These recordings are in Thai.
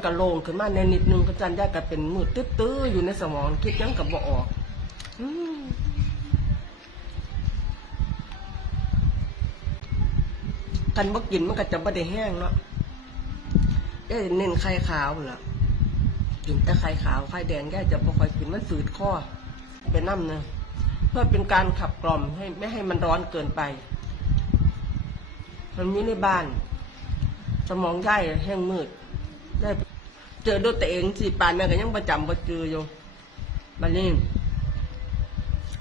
มันก็โล่งขึ้นมาในนิดนึงก็จันยายก็เป็นมืดตื้อๆอยู่ในสมองคิดยังกับบ่ออกกันบ่กินมันก็จะบ่ได้แห้งเนาะยายเน้นไข่ขาวนั่นล่ะกินแต่ไข่ขาวไข่แดงยายจะบ่ค่อยกินมันฝืดคอเป็นน้ำเนะเพื่อเป็นการขับกล่อมให้ไม่ให้มันร้อนเกินไปมันอยู่ในบ้าน สมองย่าแห้งมืดได้ เจอด้วยตัวเองสิปานแม่ก็ยังประจำประจืออยู่บันนี้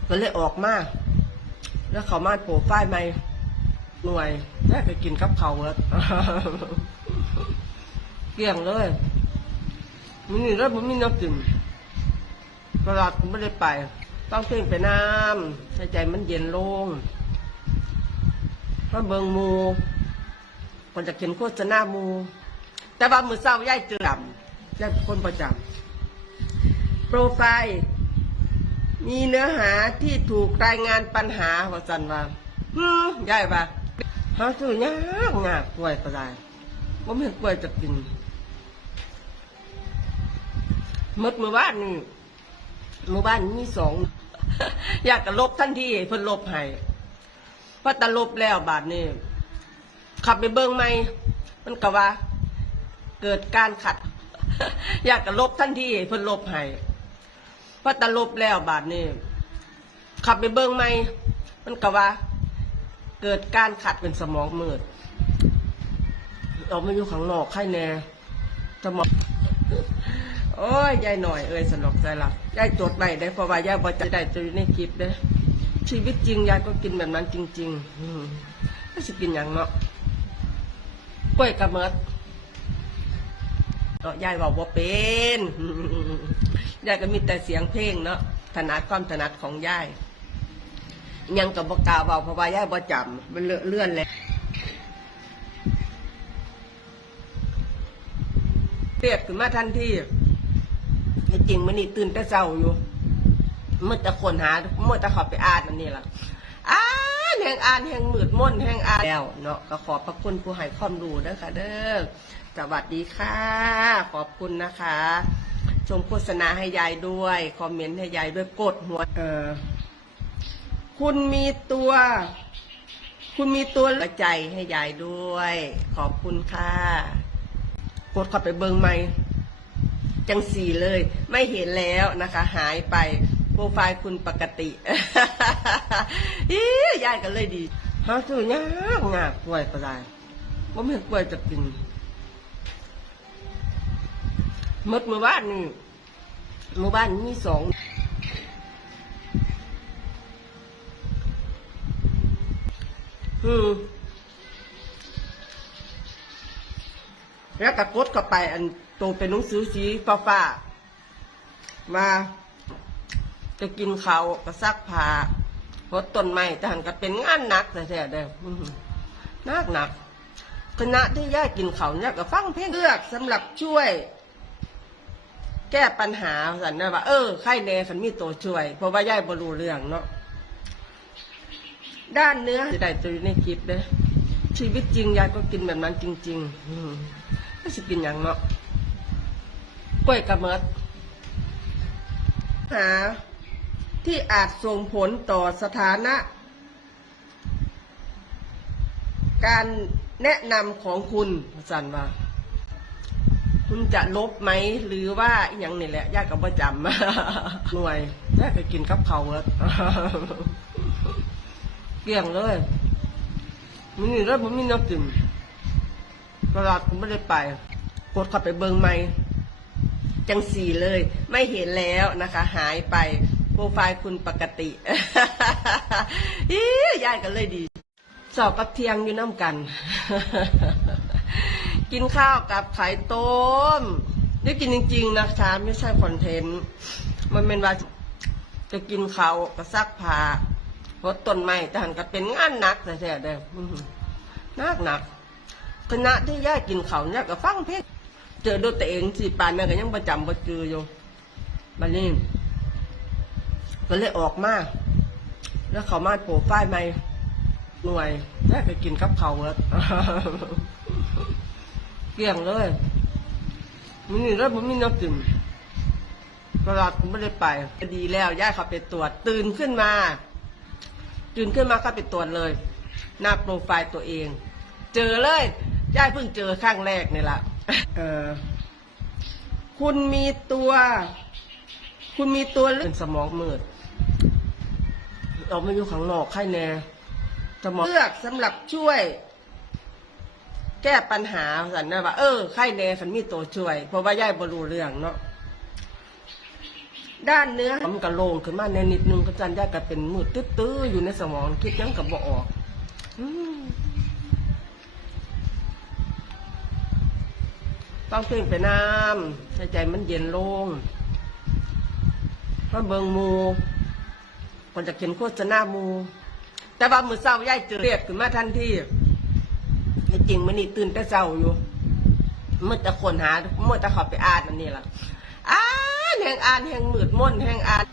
ก็เลยออกมา แล้วเขามาโปรไฟล์ใหม่หน่วยแม่ก็กินกับเขาวแล้วเกลี้ยงเลยมันนี่แล้วมันมีน้ำจิ้มตลาดก็ไม่ได้ไป ต้องเพ่งไปน้ำให้ใจมันเย็นลงถ้าเบิงมูคนจะเขียนโฆษณาหมู แต่ว่ามือเศร้าย่ายเจอดำย่ายเป็นคนประจำโปรไฟล์มีเนื้อหาที่ถูกรายงานปัญหาว่าสันว่าฮึย่ายว่าหาซื้อยากยากกล้วยก็ได้ผมเห็นกล้วยจะกินมดมือบ้านนี่หมู่บ้านมีสองอยากจะลบทันทีเพิ่นลบให้เพราะตะลบแล้วบาทนี่ขับไปเบิ้งไหมมันก็ว่า เกิดการขัด อยากจะลบทันทีเพิ่นลบให้เพราะตะลบแล้วบาทนี้ขับไปเบิ้งไหมมันก็ว่า เกิดการขัดเป็นสมองมืดออกมาอยู่ข้างนอกใครแน่สมองโอ้ยยายหน่อยเอ้ยสนอกใจละยายจดไปได้เพราะว่ายายบอจะได้จะอยู่ในคลิปเด้ชีวิตจริงยายก็กินแบบนั้นจริงๆอืมไม่สิกินอย่างเนาะกล้วยกระเมิด เนาะยายบอกว่าเป็นยายก็มีแต่เสียงเพลงเนาะถนัดความถนัดของยายยังกับบกล้าเบาเพราะว่ายายบ่จำมันเลื่อนเลยเรียกขึ้นมาทันทีที่จริงมันนี่ตื่นแต่เช้าอยู่เมื่อจะคนหาเมื่อจะเขอไปอ่านอันนี้ล่ะอ่า ห่งอ่านแห่งมืดมนแห่งอ่านแล้วเนาะก็ขอบพระคุณผู้ให้ความรู้เด้อค่ะเด้อสวัสดีค่ะ ขอบคุณนะคะ ชมโฆษณาให้ยายด้วยคอมเมนต์ให้ยายด้วยกดหัวเออคุณมีตัว คุณมีตัวใจให้ยายด้วย ขอบคุณค่ะ กดเข้าไปเบิงใหม่จังสีเลย ไม่เห็นแล้วนะคะ หายไป รไฟล์คุณปกติอียายก็เลยดีหาซื้อยากยากกล้วยก็ได้ผมเห็นกล้วยจะกินมดหมู่บ้านนี่หมู่บ้านมีสองอืมแล้วก็กดเข้าไป อันโตเป็นหนังสือสีฟ้าฟ้าๆมา จะกินเขาก็ซักผ้าพดต้นไม้แต่หันก็เป็นงานหนักแต่แท้เด้อหนักหนักขณะที่ย่ากินเขาเนี่ยก็ฟังเพลงเลือกสำหรับช่วย แก้ปัญหาสันนะว่า เออไข้แน่ขันมีตัวช่วย เพราะว่าย่ายบรูเรื่องเนาะด้านเนื้อจะได้จะอยู่ในคลิปเด้ชีวิตจริงยายก็กินแบบนั้นจริงๆอืมไม่สิกินอย่างเนาะกล้วยกระเมิดหา ที่อาจส่งผลต่อสถานะ การแนะนำของคุณอาจารย์ว่า คุณจะลบไหมหรือว่าอย่างนี่แหละยากกับประจำหน่วยยากก็กินกับเขาแล้วเกลี้ยงเลยมันนี่แล้วมันมีน้ำจิ้มตลาดก็ไม่ได้ไป กดเข้าไปเบิงใหม่จังสีเลย ไม่เห็นแล้วนะคะ หายไป รไฟล์คุณปกติอียายก็เลยดี สอบกับเทียงอยู่น้ำกัน กินข้าวกับไข่ต้มได้กินจริง ๆ นะคะไม่ใช่คอนเทนต์ มันเป็นว่าจะกินเขาวก็ซักผ้ารดต้นไม้แต่หันก็เป็นงานหนักแต่แท้เด้อหนักหนักขณะที่ย่ากินเขาเนี่ยก็ฟังเพลงเจอด้วยตัวเองสิปานแม่ก็ยังประจำประจืออยู่บันนี้ ก็เลยออกมาแล้วเขามาโปรไฟล์ใหม่หน่วยแม่ก็กินกับเขาแล้วเกลี้ยงเลยมันนี่แล้วผมมีน้ำจิ้มตลาดผมไม่ได้ไปดีแล้วย่าเขาไปตรวจตื่นขึ้นมาตื่นขึ้นมาก็ไปตรวจเลย หน้าโปรไฟล์ตัวเอง เจอเลยย่าเพิ่งเจอครั้งแรกนี่ละเออคุณมีตัว คุณมีตัวเล่นสมองมืดออกมาอยู่ข้างนอกไข้แน่สมองเลือกสำหรับช่วย แก้ปัญหาสันนะว่า เออไข้แน่สันมีตัวช่วย เพราะว่าย่ายบรูเรื่องเนาะด้านเนื้อมันก็โลงขึ้นมาในนิดนึงก็จันย่ายก็เป็นมืดตื้อๆอยู่ในสมองคิดยังกับบ่ออกอืมต้องเพ่งไปน้ำใจใจมันเย็นลง เพราเบิงหมูคนจะเขียนโฆษณาหมู แต่ว่ามือเศร้าย่ายเจอเรียกขึ้นมาทันทีจริงมันนี่ตื่นแต่เศร้าอยู่เมื่อแต่คนหาเมื่อแต่ขอไปอ่านอันนี้ล่ะอ่านแห่งอ่านแห่งมืดมนแห่งอ่าน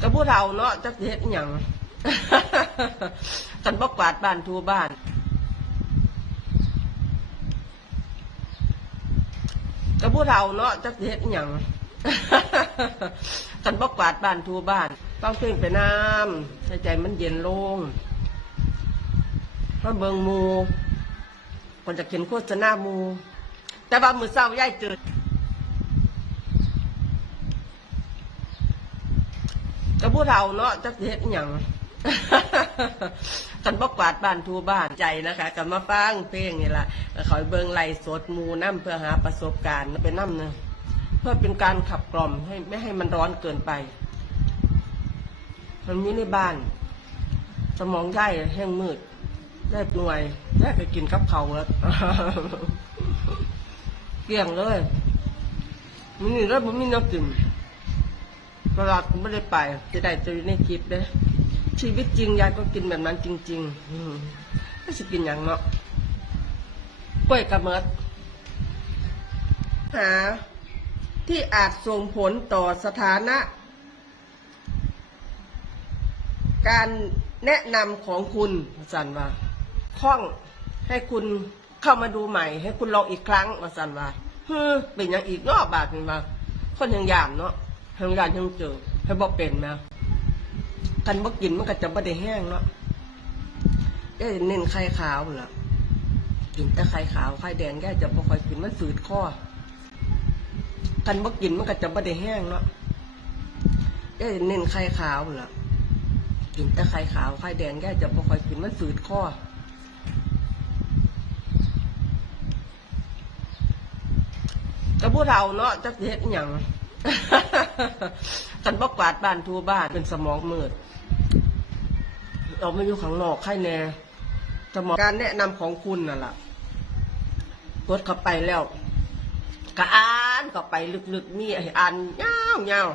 ก็ผู้เฒ่าเนาะจักสิเฮ็ดอย่างกันบ่กวาดบ้านทั่วบ้าน ก็ผู้เฒ่าเนาะจักเฮ็ดหย่างกันบ่กวาดบ้านทั่วบ้าน ต้องเพ่งไปน้ำใจใจมันเย็นลงเพราเบิงมูคนจะเขียนโฆษณามู แต่ว่ามือเศร้าย่ายเจอก็ผู้เฒ่าเนาะจักเฮ็ดหย่าง กันบ่กวาดบ้านทั่วบ้านใจนะคะกันมาฟังเพลงนี่ล่ะก็ขอยเบิงไล่สดมูน้ำเพื่อหาประสบการณ์ไปน้ำเนะเพื่อเป็นการขับกล่อมให้ไม่ให้มันร้อนเกินไปมันมีในบ้าน สมองย่ายแห้งมืด ได้หน่วยได้ไปกินกับเขาแล้วเกลี้ยงเลยมันนี่แล้วผมมีน้ำจิ้มตลาดผมไม่ได้ไปจะได้จออยู่ในคลิปเด้ ชีวิตจริงยายก็กินแบบนั้นจริง ๆ อืมไม่สิกินอย่างเนาะกล้วยกระเมิดหาที่อาจส่งผลต่อสถานะ การแนะนำของคุณอาจารย์ว่าข้องให้คุณเข้ามาดูใหม่ ให้คุณลองอีกครั้งอาจารย์ว่าเฮ้อเป็นอย่างอีกเนอกบาทนี่มาคนยังยามเนาะยังยามยังเจอให้บอกเป็นนะ กันบ่กินมันก็จะบ่ได้แห้งเนาะแกเน้นไข่ขาวพุ่นล่ะกินแต่ไข่ขาวไข่แดงแกจะบ่ค่อยกินมันฝืดคอกันบ่กินมันก็จะบ่ได้แห้งเนาะแกเน้นไข่ขาวพุ่นล่ะกินแต่ไข่ขาวไข่แดงแกจะบ่ค่อยกินมันฝืดคอก็ผู้เฒ่าเนาะจักสิเฮ็ดอย่าง กันบกวาดบ้านทั่วบ้านเป็นสมองมืดออกมาอยู่ข้างนอกไข้แน่สมองการแนะนำของคุณน่ะล่ะกดเข้าไปแล้วก็อ่านเข้าไปลึกๆมีให้อ่านยาว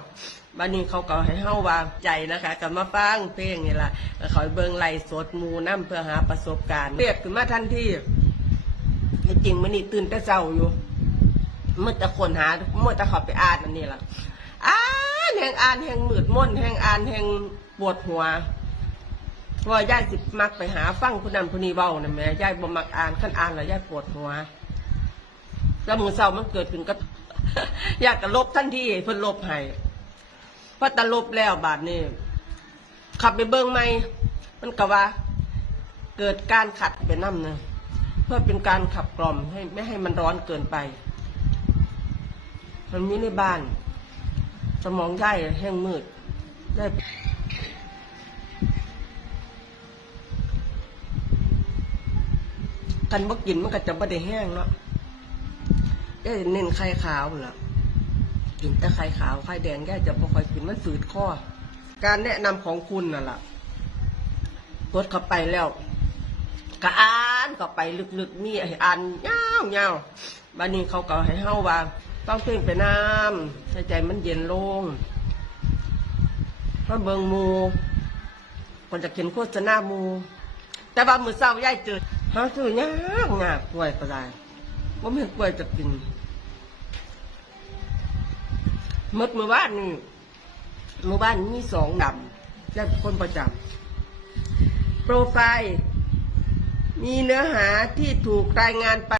บัดนี้เขาก็ให้เฮาวางใจนะคะก็มาฟังเพลงนี่ล่ะก็ขอยเบิ่งไล่สดมูน้ำเพื่อหาประสบการณ์เรียกขึ้นมาทันทีจริงมันนี่ตื่นแต่เช้าอยู่ มื่อแต่คนหาเมื่อแต่เขาไปอ่านอันนี้ล่ะอ่านแห่งอ่านแห่งมืดมนแห่งอ่านแห่งปวดหัวว่าย่ายสิมักไปหาฟังผู้นั้นผู้นี้เบ้านะแม่ย่ายบ่มักอ่านขั้นอ่านแล้วย่ายปวดหัว แล้วมือเศร้ามันเกิดขึ้นก็ อยากจะลบทันทีเพิ่นลบให้เพราะแต่ลบแล้วบาดนี้ขับไปเบิ้งไหมมันก็ว่า เกิดการขัดไปน้ำเนะเพื่อเป็นการขับกล่อมให้ไม่ให้มันร้อนเกินไป มันมีในบ้าน สมองย่ายแห้งมืดได้กันบ่กินมันก็จะบ่ได้แห้งเนาะแกเน้นไข่ขาวพุ่นล่ะกินแต่ไข่ขาวไข่แดงแกจะบ่ค่อยกินมันฝืดคอการแนะนำของคุณน่ะล่ะกดเข้าไปแล้วก็อ่านเข้าไปลึกๆมีอ่านยาวๆบัดนี้เขาก็ให้เฮาวาง ต้องเพ่งไปน้ำใจใจมันเย็นลงเพราะเบิงมูคนจะเขียนโฆษณามู แต่ว่ามือเศร้าย่ายเจอหาซื้อยากยากกล้วยก็ได้ว่าไม่เห็นกล้วยจะกินมดมือบ้านนี่หมู่บ้านมีสองดำและคนประจำโปรไฟล์ มีเนื้อหาที่ถูกรายงานไป